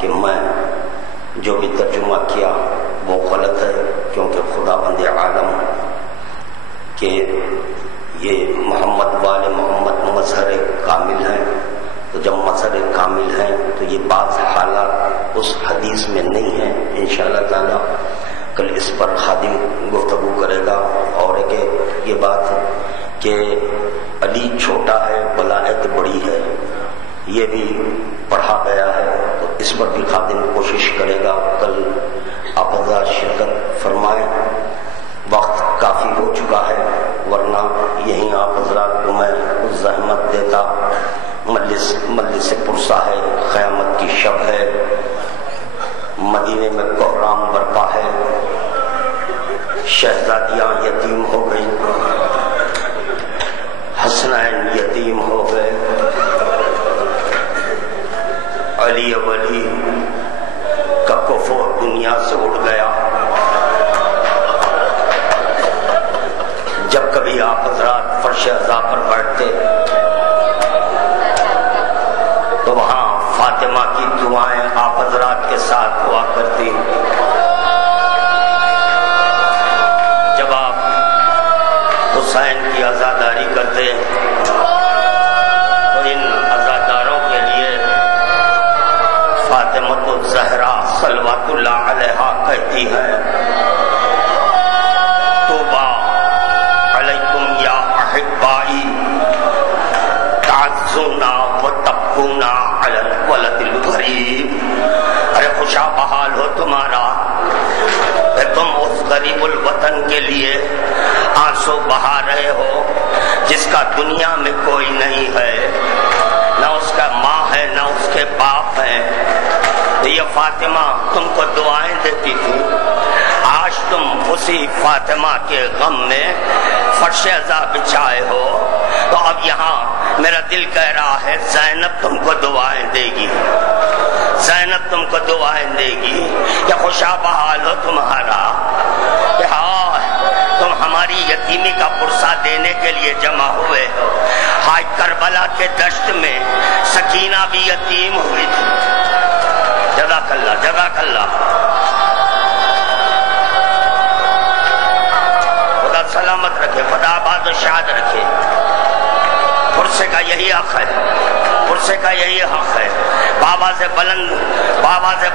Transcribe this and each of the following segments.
کہ میں جو بھی ترجمہ کیا وہ غلط ہے، کیونکہ خداوند عالم کہ یہ محمد والے محمد مظہر کامل ہیں، تو جب مظہر کامل ہیں تو یہ بعض حالات اس حدیث میں نہیں ہیں۔ انشاءاللہ تعالی کل اس پر خادم گفتگو کرے گا۔ اور ایک یہ بات کہ علی چھوٹا ہے ولایت بڑی ہے، یہ بھی پڑھا گیا ہے، تو اس پر بھی خادم کوشش کرے گا کل آپ حضرات شرکت فرمائیں۔ وقت کافی ہو چکا ہے، ورنہ یہیں آپ حضرات کو میں زحمت دیتا۔ مجلس پرسہ ہے، قیامت کی شب ہے، مدینے میں کوہرام برپا ہے، شہزادیاں یتیم ہو گئی، حسنین یتیم ہو گئے، علی ولی کا کفر دنیا سے اڑ گیا۔ جب کبھی آپ حضرات فرش عزا پر بیٹھتے تو وہاں فاطمہ کی دعائیں آپ حضرات کے ساتھ ہوا کرتی۔ جب آپ حسین کی عزاداری کرتے تو ان عزاداروں کے لیے فاطمہ الزہرا صلوات اللہ علیہا کہتی ہیں، توبہ علیکم یا احبائی تعزونا و تبکونا علی الولد الغریب۔ ارے خوشا بحال ہو تمہارا کہ تم اس غریب الوطن کے لیے آنسو بہا رہے ہو جس کا دنیا میں کوئی نہیں ہے، نہ اس کا ماں ہے نہ اس کے باپ ہے۔ یہ فاطمہ تم کو دعائیں دیتی تھی، آج تم اسی فاطمہ کے غم میں فرش عزا بچھائے ہو، تو اب یہاں میرا دل کہہ رہا ہے زینب تم کو دعائیں دے گی، زینب تم کو دعائیں دے گی کہ خوشا بحال ہو تمہارا کہ ہاں تم ہماری یتیمی کا پرسہ دینے کے لیے جمع ہوئے ہو۔ ہائے کربلا کے دشت میں سکینہ بھی یتیم ہوئی تھی۔ جزاک اللہ، جزاک اللہ۔ خدا سلامت رکھے، خدا آباد و شاد رکھے۔ پرسے کا یہی حق ہے، پرسے کا یہی حق ہے۔ بابا سے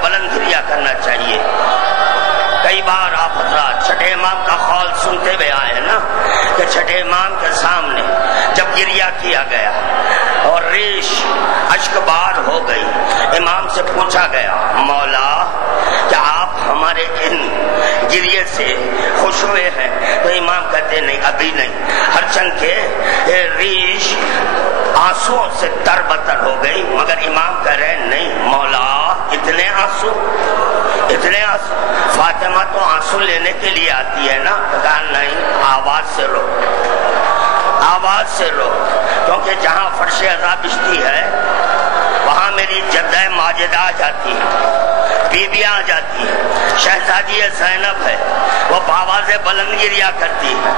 بلند گریا کرنا چاہیے۔ کئی بار آپ حضرات چھٹے امام کا قول سنتے ہوئے آئے ہیں نا کہ چھٹے امام کے سامنے جب گریا کیا گیا اور ریش اشک بار ہو گئی، امام سے پوچھا گیا مولا کیا آپ ہمارے ان گریے سے خوش ہوئے ہیں؟ تو امام کہتے نہیں، ابھی نہیں، ہرچند کہ ریش آنسو سے تر بتر ہو گئی، مگر امام کہہ رہے نہیں مولا اتنے آنسو، اتنے آنسو۔ فاطمہ تو آنسو لینے کے لیے آتی ہے نا، کہا نہیں آواز سے رو، آواز سے رو، کیونکہ جہاں فرش عزا بچتی ہے وہاں میری جدہ ماجدہ آ جاتی ہے، بیویاں آ جاتی ہے، شہزادی زینب ہے، وہ بآواز بلند گریا کرتی ہے،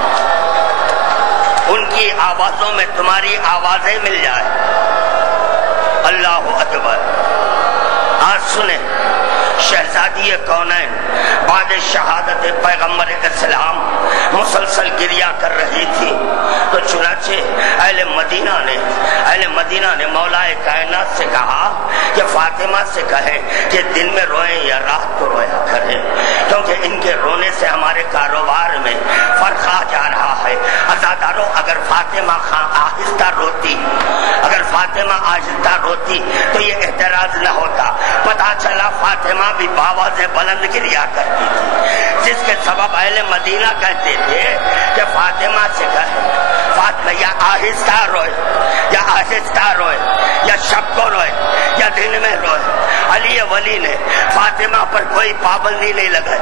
ان کی آوازوں میں تمہاری آوازیں مل جائے۔ اللہ اکبر۔ آج سنیں شہزادی کونین بعد شہادت پیغمبر اسلام مسلسل گریا کر رہی تھی، تو چنانچہ اہل مدینہ نے مولا کائنات سے کہا کہ فاطمہ سے کہیں کہ دن میں روئیں یا رات کو رویا کریں، کیونکہ ان کے رونے سے ہمارے کاروبار میں فرق آ جا رہا ہے۔ عزاداروں اگر فاطمہ آہستہ روتی، اگر فاطمہ آہستہ روتی تو یہ اعتراض نہ ہوتا۔ پتہ چلا فاطمہ بھی بآواز بلند گریا کرتی تھی، جس کے سبب اہل مدینہ کہتے تھے کہ فاطمہ سے کہے فاطمہ یا آہستہ روئے، یا آہستہ روئے، یا شب کو روئے یا دن میں روئے۔ علی ولی نے فاطمہ پر کوئی پابندی نہیں لگائی،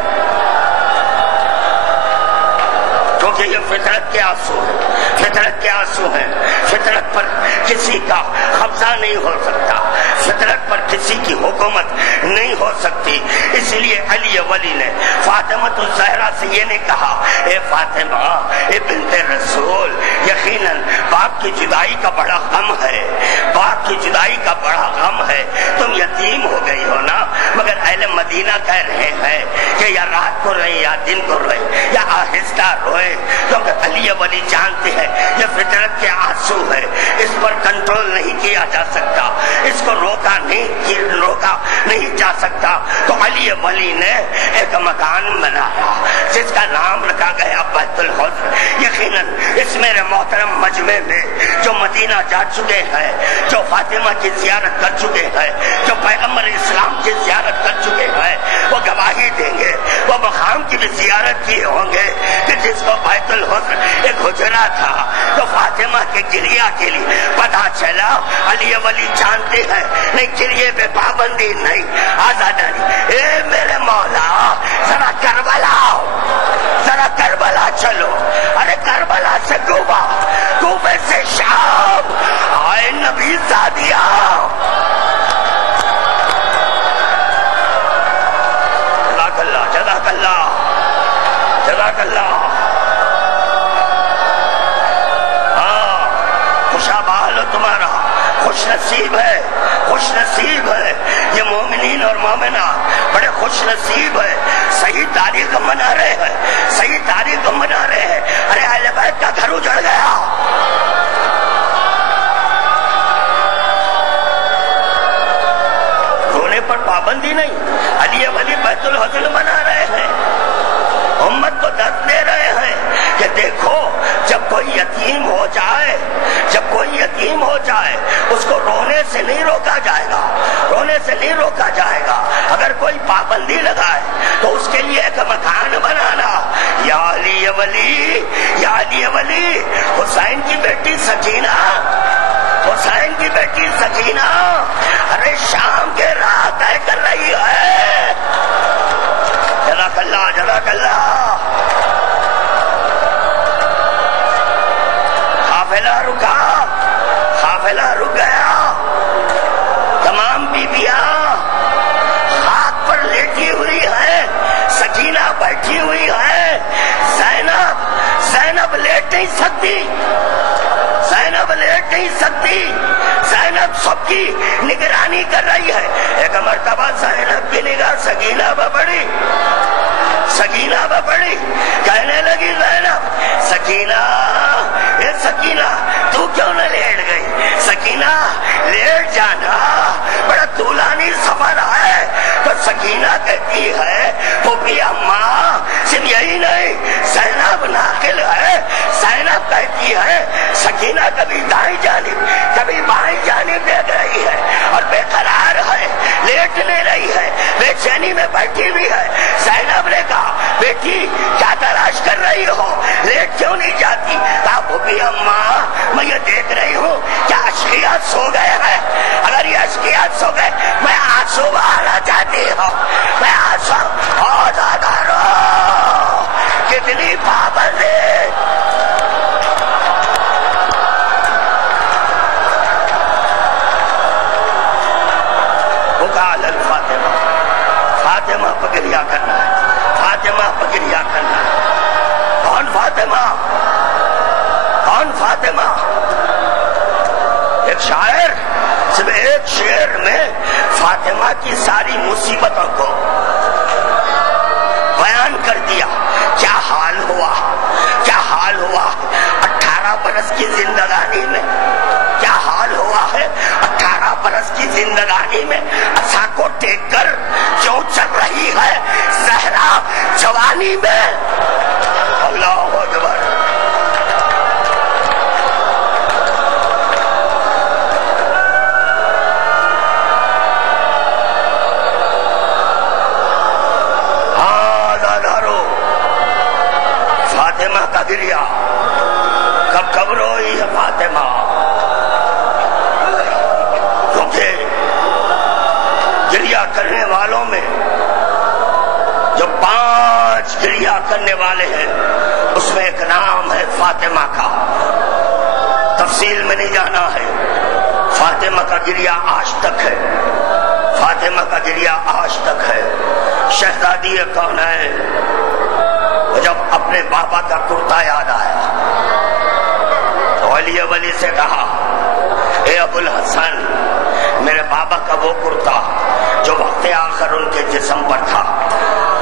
کیونکہ یہ فطرت کے آنسو ہیں، فطرت کے آنسو ہیں۔ فطرت پر کسی کا قبضہ نہیں ہو سکتا، فطرت پر کسی کی حکومت نہیں ہو سکتی۔ اس لیے علی ولی نے فاطمہ الزہرا سے یہ نہیں کہا اے فاطمہ اے بنت رسول، یقیناً باپ کی جدائی کا بڑا غم ہے، باپ کی جدائی کا بڑا غم ہے، تم یتیم ہو گئی ہو نا، مدینہ کہہ رہے ہیں کہ یا رات کو روئے یا دن کو روئے یا آہستہ روئے، کیونکہ علی ولی جانتے ہیں یہ فطرت کے آنسو ہے، اس پر کنٹرول نہیں کیا جا سکتا، اس کو روکا نہیں جا سکتا۔ تو علی ولی نے ایک مکان بنایا جس کا نام رکھا گیا بیت الحزن۔ یقیناً اس میرے محترم مجمع میں جو مدینہ جا چکے ہیں، جو فاطمہ کی زیارت کر چکے ہیں، جو پیغمبر اسلام کی زیارت کر چکے ہیں، وہ گواہی دیں گے، وہ مقام کی بھی زیارت کیے ہوں گے کہ جس کو بیت الحزن ایک حجرہ تھا تو فاطمہ کے گریہ کے لیے پتہ چلا علی ولی جانتے ہیں نہیں گریے پہ پابندی نہیں، آزاداری۔ اے میرے مولا ذرا کربلا چلو، ارے کربلا سے کوفے سے شام آئے نبی زادیہ۔ جزاک اللہ۔ ہاں خوشابال تمہارا، خوش نصیب ہے یہ مومنین اور مومنات، بڑے خوش نصیب ہے، صحیح تاریخ منا رہے ہیں۔ ارے اہل بیت کا گھر اجڑ گیا، رونے پر پابندی نہیں، علی ولی بیت الحزن منا رہے ہیں، امت کو درد دے رہے ہیں کہ دیکھو جب کوئی یتیم ہو جائے اس کو رونے سے نہیں روکا جائے گا، اگر کوئی پابندی لگائے تو اس کے لیے ایک مکان بنانا۔ یا علی ولی حسین کی بیٹی سکینہ ارے شام کے راہ طے کر رہی ہے۔ جزاک اللہ۔ قافلہ رک گیا، تمام بیویاں خاک پر لیٹی ہوئی ہیں، سکینہ بیٹھی ہوئی ہے، زینب لیٹ نہیں سکتی، زینب سب کی نگرانی کر رہی ہے۔ ایک مرتبہ زینب کی نگاہ سکینہ پہ پڑی، کہنے لگی زینب، سکینہ تو کیوں نہ لیٹ گئی؟ سکینہ لیٹ جانا بڑا طولانی سفر ہے۔ تو سکینہ کہتی ہے پھوپھی اماں صرف یہی نہیں، زینب ناقل ہے، زینب کہتی ہے سکینہ کبھی دائیں جانب کبھی بائیں جانب دیکھ رہی ہے اور بے قرار ہے، لیٹ نہیں رہی ہے، بے چینی میں بیٹھی ہوئی ہے۔ زینب نے کہا بیٹی کیا تلاش کر رہی ہو، لیٹ کیوں نہیں جاتی؟ کہا پھوپھی اماں میں یہ دیکھ رہی ہوں کیا اشقیات سو گئے ہیں، اگر یہ اشقیات سو گئے میں آنسو بہانا چاہتی ہوں، میں آنسو کتنی پابندی۔ فاطمہ پگریا کرنا ہے، کون فاطمہ؟ ایک شاعر صرف ایک شعر میں فاطمہ کی ساری مصیبتوں کو بیان کر دیا۔ کیا حال ہوا 18 برس کی زندگانی میں، کیا حال ہوا ہے 18 برس کی زندگانی میں، عصا کو ٹیک کر کیوں چل رہی ہے زہرا جوانی میں۔ اللہ اکبر۔ فاطمہ کا گریہ کب روئی ہے فاطمہ، کیونکہ گریہ کرنے والوں میں جو 5 گریہ کرنے والے ہیں اس میں ایک نام ہے فاطمہ کا، تفصیل میں نہیں جانا ہے۔ فاطمہ کا گریہ آج تک ہے، شہزادی کون ہے؟ جب اپنے بابا کا کرتا یاد آیا تو علی ولی سے کہا اے ابو الحسن، میرے بابا کا وہ کرتا جو وقت آخر ان کے جسم پر تھا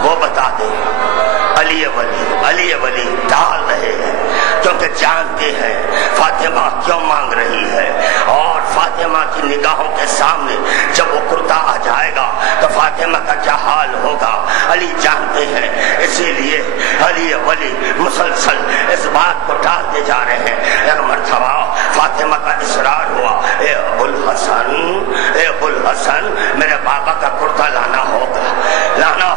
وہ بتا دیں۔ علی ولی ٹال رہے ہیں کیونکہ جانتے ہیں فاطمہ کیوں مانگ رہی ہے، اور فاطمہ کی نگاہوں کے سامنے جب وہ کرتا آ جائے گا تو فاطمہ کا کیا حال ہوگا علی جانتے ہیں، اسی لیے علی ولی مسلسل اس بات کو ٹالتے جا رہے ہیں۔ ایک مرتبہ فاطمہ کا اصرار ہوا، اے ابو الحسن میرے بابا کا کرتا لانا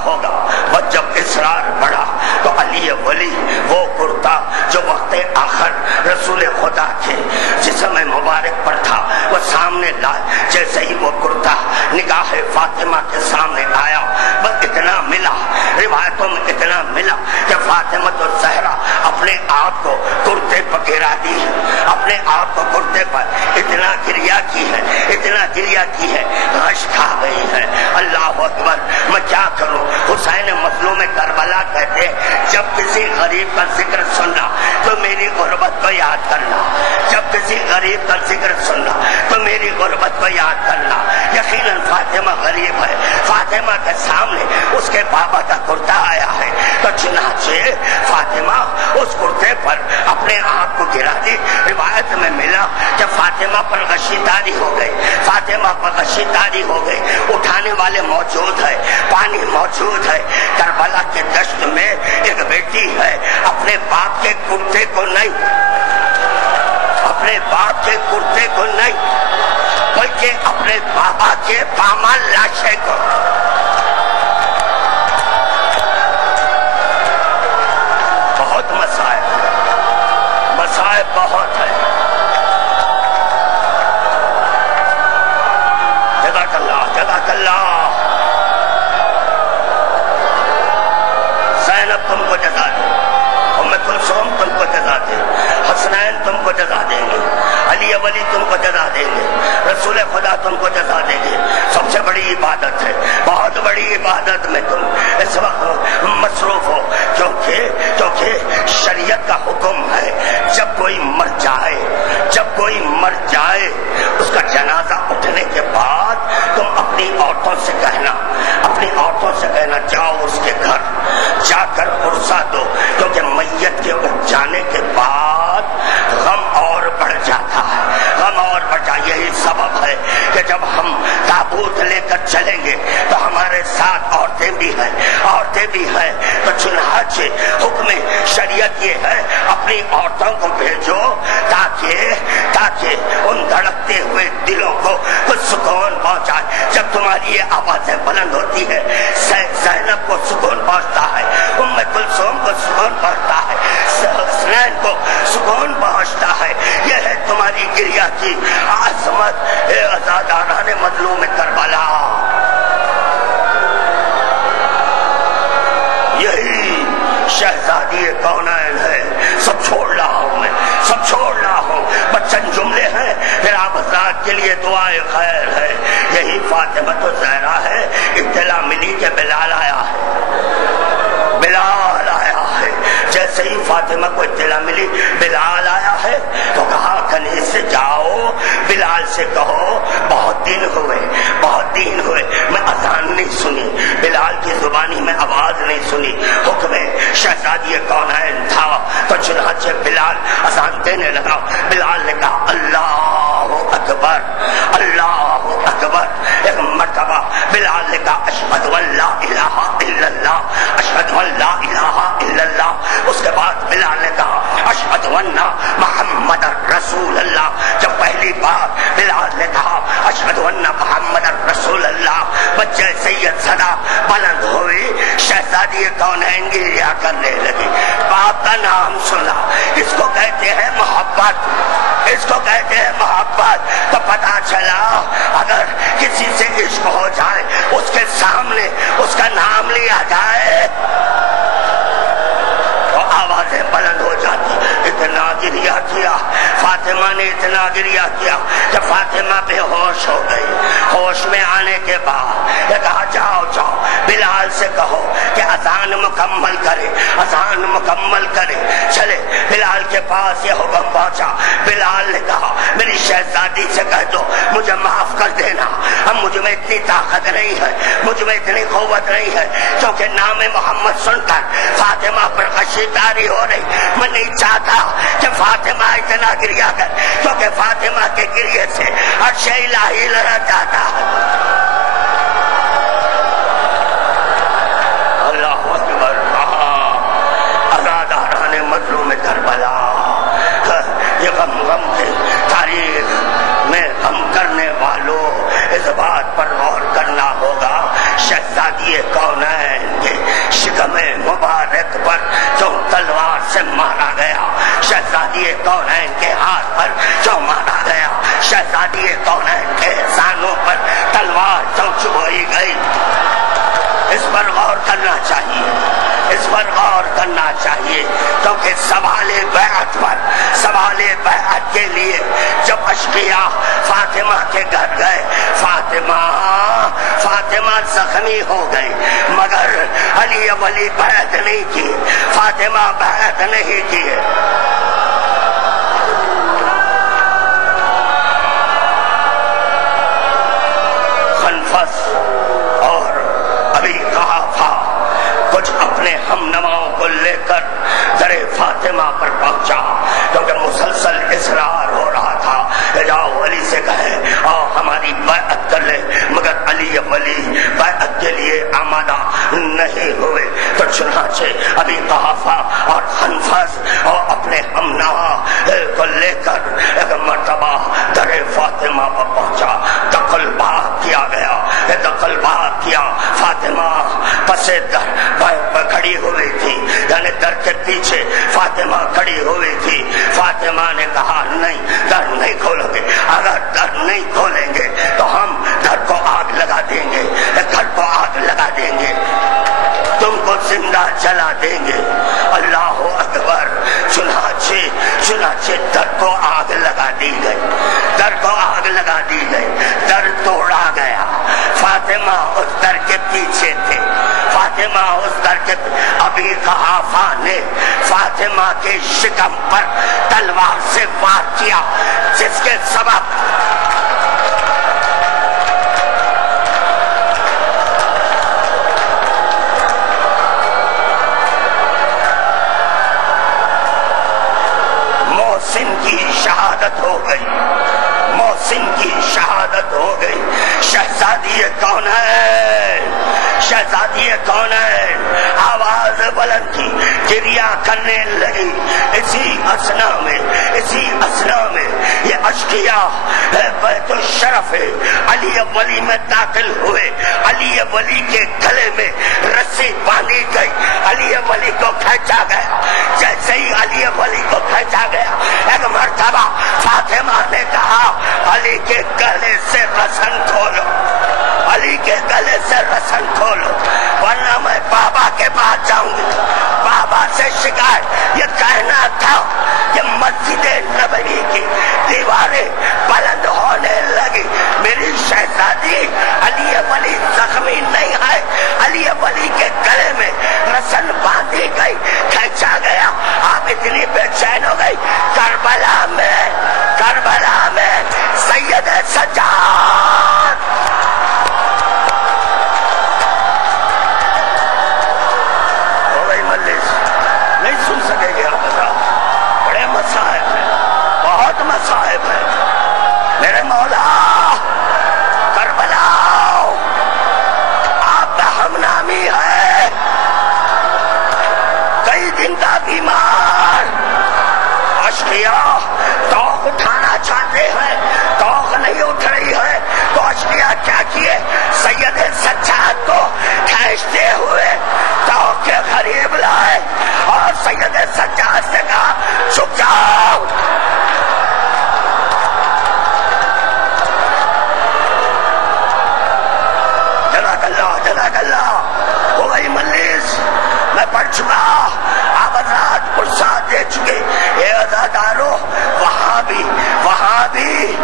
ہوگا۔ اور جب اصرار بڑھا تو علی ولی وہ کرتا جو وقت آخر رسول خدا کے جسم مبارک پر تھا وہ سامنے لائے۔ جیسے ہی وہ کرتا نگاہ فاطمہ کے سامنے آیا بس اتنا ملا، روایتوں میں اتنا ملا کہ فاطمہ تو زہرا اپنے آپ کو کرتے پر گرا دی، اپنے آپ کو کرتے پر اتنا گریا کی ہے غش کھا گئی ہے۔ اللہ اکبر، میں کیا کروں؟ حسین مظلوم کربلا کہتے جب کسی غریب کا ذکر سننا تو میری غربت کو یاد کرنا، جب کسی غریب کا ذکر سننا تو میری غربت کو یاد کرنا۔ یقیناً فاطمہ غریب ہے، فاطمہ کے سامنے اس کے بابا کا کرتا آیا ہے تو چنانچہ فاطمہ اس کرتے پر اپنے آپ کو گرا دی۔ روایت میں ملا کہ فاطمہ پر غشی طاری ہو گئی، فاطمہ پر غشی طاری ہو گئی، اٹھانے والے موجود ہے، پانی موجود ہے۔ کربلا کے دشت میں ایک بیٹی ہے، اپنے باپ کے کرتے کو نہیں بلکہ اپنے بابا کے پامال لاشے کو بہت مسائب بہت ہے۔ جزاک اللہ زینب تم کو جزا دے، ام کلثوم تم کو جزا دے، حسنین تم کو جزا دیں گے، علی ولی تم کو جزا دیں گے، رسول خدا تم کو جزا دیں گے۔ سب سے بڑی عبادت ہے، بہت بڑی عبادت میں تم اس وقت مصروف ہو، کیونکہ شریعت کا حکم ہے جب کوئی مر جائے اس کا جنازہ اٹھنے کے بعد تم اپنی عورتوں سے کہنا جاؤ اس کے گھر جا کر پرسا دو، کیونکہ میت کے اٹھ جانے کے بعد غم اور بڑھ جاتا ہے، یہی سبب ہے کہ جب ہم تابوت لے کر چلیں گے تو ہمارے ساتھ عورتیں بھی ہیں تو چنانچہ حکم شریعت یہ ہے اپنی عورتوں کو بھیجو تاکہ ان دھڑکتے ہوئے دلوں کو کچھ سکون پہنچائے۔ جب تمہاری یہ آوازیں بلند ہوتی ہے زینب کو سکون پہنچتا ہے، ام کلثوم کو سکون پہنچتا ہے، حسنین کو سکون پہنچتا ہے۔ یہ ہے تمہاری گریا کی عظمت، اے عزاداران مظلوم کربلا۔ یہی شہزادی کونین ہے۔ سب چھوڑ رہا ہوں بچن جملے ہیں، پھر آپ حضرات کے لیے دعائے خیر ہے۔ یہی فاطمہ تو زہرا ہے، اطلاع ملی کہ بلال آیا ہے۔ جیسے ہی فاطمہ کو اطلاع ملی بلال آیا ہے تو کہا کنیز سے جاؤ بلال سے کہو بہت دن ہوئے میں اذان نہیں سنی، بلال کی زبانی میں آواز نہیں سنی۔ حکم شہزادی کونین تھا تو چنانچہ بلال اذان دینے لگا۔ بلال نے کہا اللہ اکبر اللہ اکبر۔ ایک مرتبہ بلال نے کہا اشہد ان لا الہ الا اللہ، اشہد ان لا الہ الا اللہ۔ اس کے بعد بلال نے کہا اشہد ان محمد رسول اللہ۔ جب پہلی بار بلال نے کہا اشہد ان محمد رسول اللہ، بچے سید صدا بلند ہوئی، شہزادی کونین گریا کرنے لگی۔ باپ کا نام سنا، اس کو کہتے ہیں محبت، تو پتا چلا اگر کسی سے عشق ہو جائے اس کے سامنے اس کا نام لیا جائے تو آوازیں بلند ہو جاتی۔ اتنا گریا کیا فاطمہ نے، اتنا گریا کیا کہ فاطمہ بے ہوش ہو گئی۔ ہوش میں آنے کے بعد یہ کہا جاؤ بلال سے کہو کہ اذان مکمل کرے، اذان مکمل کرے۔ چلے بلال کے پاس یہ حکم پہنچا، بلال نے کہا میری شہزادی سے کہہ دو مجھے معاف کر دینا، اب مجھ میں اتنی طاقت نہیں ہے، مجھ میں اتنی قوت نہیں ہے، کیونکہ نام محمد سن کر فاطمہ پر خشی طاری ہو رہی، میں نہیں چاہتا کہ فاطمہ اتنا گریا کر، کیونکہ فاطمہ کے گریے سے عرش الہی لڑا جاتا ہے۔ اللہ اکبر۔ ازاداران مظلوم کربلا، یہ غم کی تاریخ میں غم کرنے والوں اس بات پر غور کرنا ہوگا، شہزادی کونین کے شکم مبارک پر جو تلوار سے مارا گیا، شہزادی کونین کے ہاتھ پر جو مارا گیا، شہزادی کونین کے سانوں پر تلوار جو چبھوئی گئی، اس پر غور کرنا چاہیے، اس پر غور کرنا چاہیے، کیونکہ سوال بیعت پر، سوال بیعت کے لیے جب اشقیاء فاطمہ کے گھر گئے، فاطمہ زخمی ہو گئی، مگر علی ولی بیعت نہیں کی، فاطمہ بیعت نہیں کی۔ خنفس اور ابی قحافہ کچھ اپنے ہم نواؤں کو لے کر در فاطمہ پر پہنچا، کیونکہ مسلسل اصرار ہو رہا تھا جاؤ علی سے کہیں اور ہماری بیعت کر لے، مگر علی ولی بیعت کے لیے آمادہ نہیں ہوئے، تو چنانچہ ابی قحافہ اور خنفس اور اپنے ہم نوا کو لے کر ایک مرتبہ در فاطمہ پر پہنچا، دخل بات کیا گیا، دخل بات کیا، فاطمہ پسے در کھڑی ہوئی تھی، یعنی در کے پیچھے فاطمہ کھڑی ہوئی تھی۔ فاطمہ نے کہا نہیں، در نہیں کھولو گے، اگر در نہیں کھولیں گے تو ہم در کو آگ لگا دیں گے، گھر کو آگ لگا دیں گے، تم کو زندہ جلا دیں گے۔ اللہ اکبر۔ چنانچہ در کو آگ لگا دی گئی، در کو آگ لگا دی گئی، در توڑا گیا، فاطمہ اس در کے پیچھے تھے، فاطمہ اس در کے ابی قحافہ نے فاطمہ کے شکم پر تلوار سے وار کیا، جس کے سبب محسن کی شہادت ہو گئی، محسن کی شہادت ہو گئی۔ شہزادی کونین، شہزادی کونین آواز بلند کی، گریہ کرنے لگی۔ اسی اسنا میں یہ اشقیاء بیت الشرف علی ولی میں داخل ہوئے، علی ولی کے گلے میں رسی باندھی گئی، علی ولی کو کھینچا گیا۔ جیسے ہی علی ولی کو کھینچا گیا، ایک مرتبہ فاطمہ نے کہا علی کے گلے سے رسن کھولو، علی کے گلے سے رسن کھولو، ورنہ میں بابا کے پاس جاؤں گی، بابا سے شکایت۔ یہ کہنا تھا کہ مسجد نبوی کی دیواریں بلند ہونے لگی، میری شہزادی علی ولی زخمی نہیں ہے، علی ولی کے گلے میں رسن باندھی گئی، کھینچا گیا۔ آپ اتنی بے چین ہو گئی، کربلا میں سید سجاد ہو گئی مجلس، نہیں سن سکے گی آپ حضرات، بڑے مصائب ہیں، بہت مصائب ہیں میرے مولا۔ کربلا آپ کا ہم نامی ہے، کئی دن کا بیمار، اشقیاء توق اٹھانا چاہتے ہیں، توق نہیں اٹھ رہی ہے، تو اشقیاء کیا کیے، سید سجاد کو کھینچتے ہوئے توق کے قریب لائے اور سید سجاد سے کہا چھپ جاؤ۔ جزاک اللہ ہو گئی مجلس، میں پڑھ چکا، آپ حضرات پرساد دے چکے۔ اے عزادارو، وہاں بھی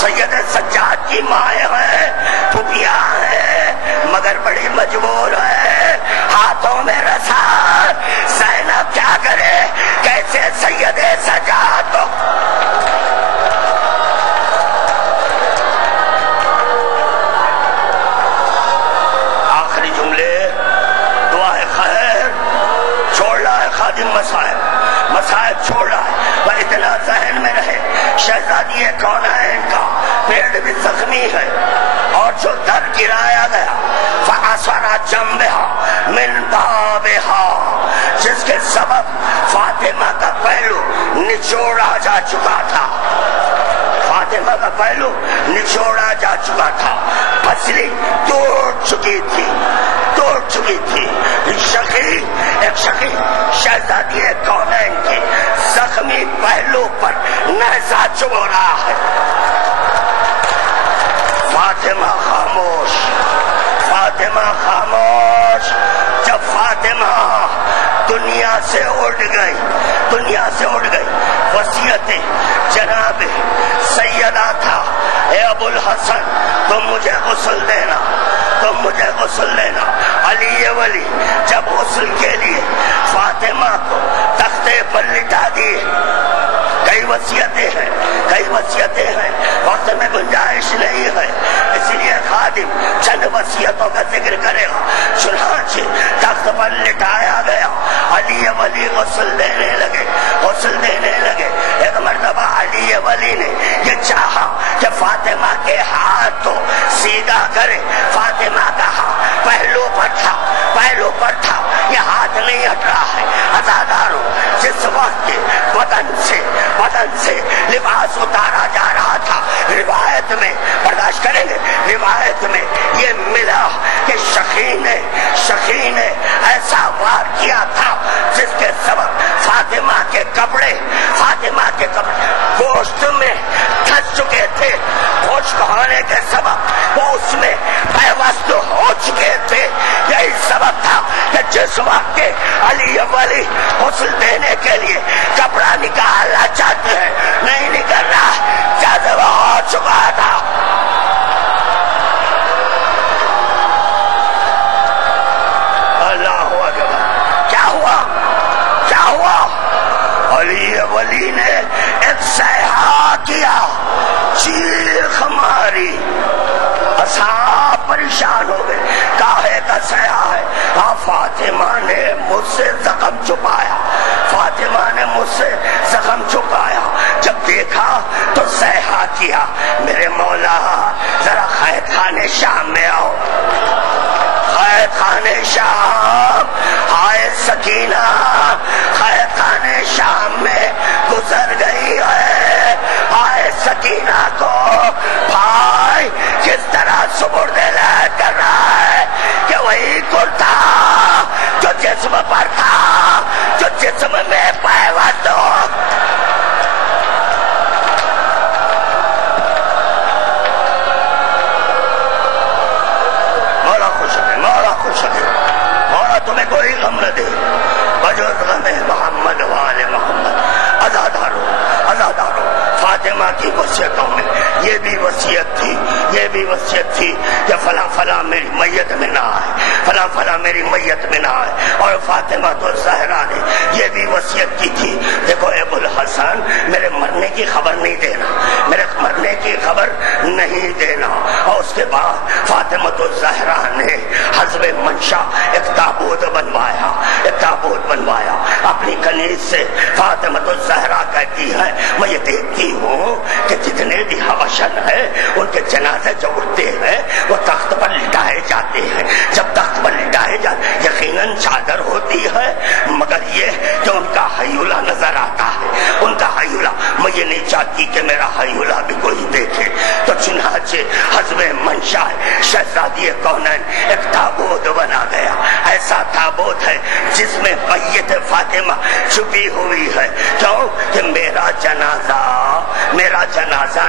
سید سجاد کی مائیں ہیں، پھوپھیاں ہیں، مگر بڑی مجبور ہے، ہاتھوں جنبہا من بابہا، جس کے سبب فاطمہ کا پہلو نچوڑا جا چکا تھا، فاطمہ کا پہلو نچوڑا جا چکا تھا، پسلی توڑ چکی تھی، توڑ چکی تھی۔ ایک شقی شہزادی کونین کے زخمی پہلو پر نیزہ چبھ رہا ہے۔ فاطمہ خاموش، فاطمہ خاموش۔ جب فاطمہ دنیا سے اڑ گئی، دنیا سے اڑ گئی، وصیت جناب سیدہ تھا، اے ابو الحسن تم مجھے غسل دینا، تم مجھے غسل دینا۔ علی ولی جب غسل کے لیے فاطمہ کو تختے پر لٹا دیے، کئی وصیتیں ہیں، کئی وصیتیں ہیں، وقت میں گنجائش نہیں ہے، اس لیے خادم چند وصیتوں کا ذکر کرے گا۔ چنانچہ تخت پر لٹایا گیا، علی ولی غسل دینے لگے، غسل دینے لگے۔ ایک مرتبہ علی ولی نے یہ چاہا کہ فاطمہ کے ہاتھ کو سیدھا کرے، فاطمہ کا ہاتھ پہلو پر تھا، پہلو پر تھا، یہ ہاتھ نہیں ہٹ رہا ہے۔ عزاداروں، جس وقت بدن سے لباس اتارا جا رہا تھا، روایت میں برداشت کریں گے، روایت میں یہ ملا کہ شقی نے ایسا وار کیا تھا جس کے سبب فاطمہ کے کپڑے گوشت میں دھس چکے تھے، خشک ہونے کے سبب وہ اس میں پیوست ہو چکے تھے۔ یہی سبب تھا کہ جس وقت علی ولی غسل دینے کے لیے کپڑا نکالنا چاہتے ہیں، نہیں نکل رہا، جذب ہو چکا تھا۔ اللہ اکبر، کیا ہوا؟ کیا ہوا؟ علی ولی نے ایک صیحہ کیا، چیخ ماری، اصحاب پریشان ہو گئے، کاہے کا صیحہ ہے؟ فاطمہ نے مجھ سے زخم چھپایا، فاطمہ نے مجھ سے زخم چھپایا۔ جب دیکھا تو صیحہ کیا، میرے مولا ذرا قید خانے شام میں آؤ، قید خانے شام۔ ہائے سکینہ قید خانے شام میں گزر گئی ہے، ہائے سکینہ کو بھائی کس طرح سپرد لہت کر رہا ہے کہ وہی کرتا جو جسم پر تھا، جو جسم میں پیوست ہو۔ مولا خوش ہے، مولا خوش ہے، مولا تمہیں کوئی غم نہ دے بجز غم محمد وآل محمد۔ عزادارو فاطمہ کی وصیتوں میں یہ بھی وصیت تھی، یہ بھی وصیت تھی کہ فلاں فلاں میری میت میں نہ آئے، فلاں فلاں میری میت میں نہ آئے۔ اور فاطمہ تو زہرا نے یہ بھی وصیت کی تھی، دیکھو ابو الحسن میرے مرنے کی خبر نہیں دینا، میرے مرنے کی خبر نہیں دینا۔ اور اس کے بعد فاطمہ تو زہرا نے حسب منشا ایک تابوت بنوایا، ایک تابوت بنوایا اپنی کنیز سے۔ فاطمہ تو زہرا کہتی ہے میں یہ دیکھتی ہوں کہ جتنے بھی حبشن ہیں ان کے جنازے جو اٹھتے ہیں وہ تخت پر لٹائے جاتے ہیں، جب تخت پر لٹائے جاتے یقیناً چادر ہوتی ہے، مگر یہ کہ ان کا حیولہ نظر آتا ہے، ان کا حیولہ۔ میں یہ نہیں چاہتی کہ میرا حیولہ بھی کوئی دیکھے، تو چنانچہ حسب منشا شہزادی کونین ایک تابوت بنا گیا، ایسا تابوت ہے جس میں میت فاطمہ چھپی ہوئی ہے۔ کیوں کہ میرا جنازہ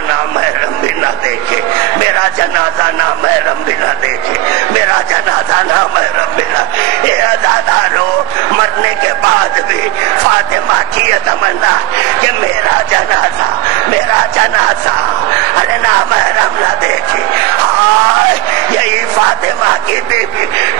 نامحرم بھی نہ دیکھے، میرا جنازہ نامحرم بھی نہ دیکھے، میرا جنازہ نامحرم بھی نہ۔ اے عزادارو، مرنے کے بعد بھی فاطمہ کی یہ تمنا کہ میرا جنازہ ارے نامحرم نہ دیکھے۔ ہائے یہی فاطمہ کی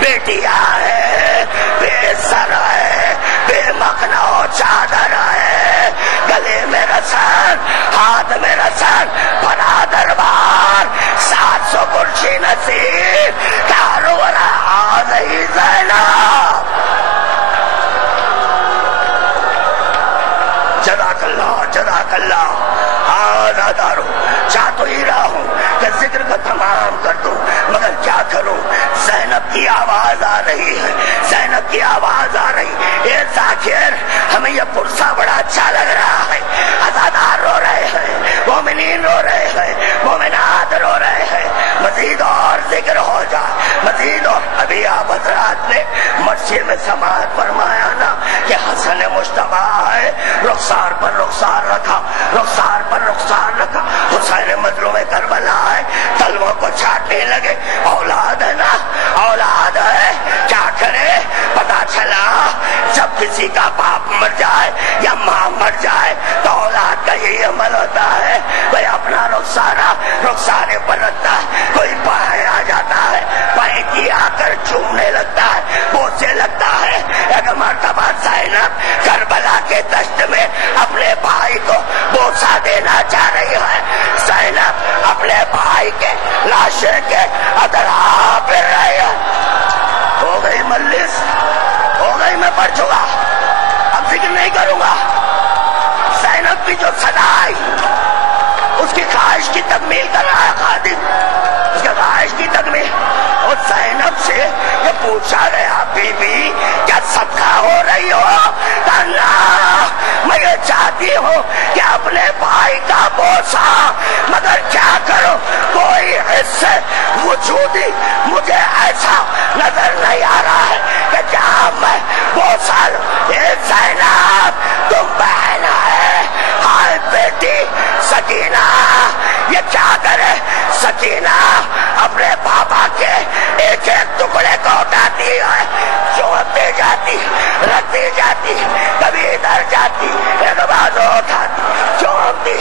بیٹیاں ہے، بے سر ہے، بے مخنا و چادر ہے، گلے میں رسن، ہاتھ میں رسن، بڑا دربار، 700 برشی نصیب، کاروڑا آزہی زینب۔ جزاک اللہ۔ عزادارو، چاہ تو ہی رہا ہوں کہ ذکر کو تمام کر دوں، مگر کیا کروں، زینب کی آواز آ رہی ہے، زینب کی آواز آ رہی، اے ذاکر ہمیں یہ پرسہ بڑا اچھا لگ رہا ہے، عزادار رو رہے ہیں، مومنین رو رہے ہیں، مومنات رو رہے ہیں، مزید اور ذکر ہو جائے، مزید اور ابھی آپ حضرات نے مسجد میں سماعت فرمایا نا کہ حسن مشتبہ ہے، رخسار پر رخسار رکھا، رخسار پر رخسار رکھا، حسین مظلوم کربلا ہے، تلووں کو چھاٹنے لگے، اولاد ہے نا، اولاد ہے، کیا کرے؟ پتا چلا جب کسی کا باپ مر جائے یا ماں مر جائے تو اولاد کا یہی عمل ہوتا ہے، کوئی اپنا رخسارے پر رکھتا ہے، کوئی پائے آ جاتا ہے، پائے کی آ کر چومنے لگتا ہے، بوسے لگتا ہے۔ ایک مرتبہ زینب کربلا کے دشت میں اپنے بھائی کو بوسا دینا چاہ رہی ہے، زینب اپنے بھائی کے لاشے کے ادرا پھر رہی ہے۔ ہو گئی مجلس، ہو گئی، میں پڑھ چکا، اب ذکر نہیں کروں گا۔ زینب کی جو صدا آئی اس کی خواہش کی تکمیل کر رہا ہے خادم، اس کی خواہش کی تکمیل، اور زینب سے یہ پوچھا گیا بی بی کیا صدقہ ہو رہی ہو؟ اللہ میں یہ چاہتی ہوں کہ اپنے بھائی کا بوسا، مگر کیا کروں کوئی حصہ وجودی مجھے ایسا نظر نہیں آ رہا ہے کہ جہاں میں بوسا لوں۔ اے زینب تم بہن ہے، ہائے بیٹی سکینہ یہ کیا کرے؟ سکینہ اپنے بابا کے ایک ایک ٹکڑے کو اٹھاتی ہے، چومتی جاتی، رکھتی جاتی، کبھی ادھر جاتی، ایک بازو اٹھاتی، چومتی،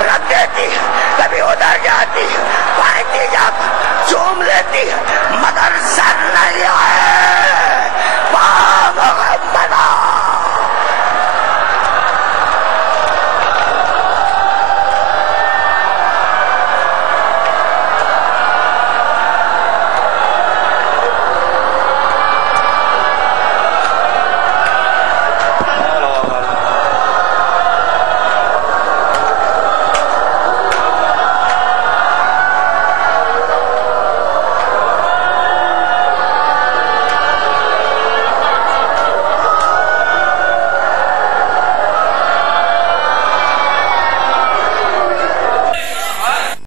رکھ دیتی، کبھی ادھر جاتی، پائتی جاتی، چوم لیتی، مگر سر نہیں آئے۔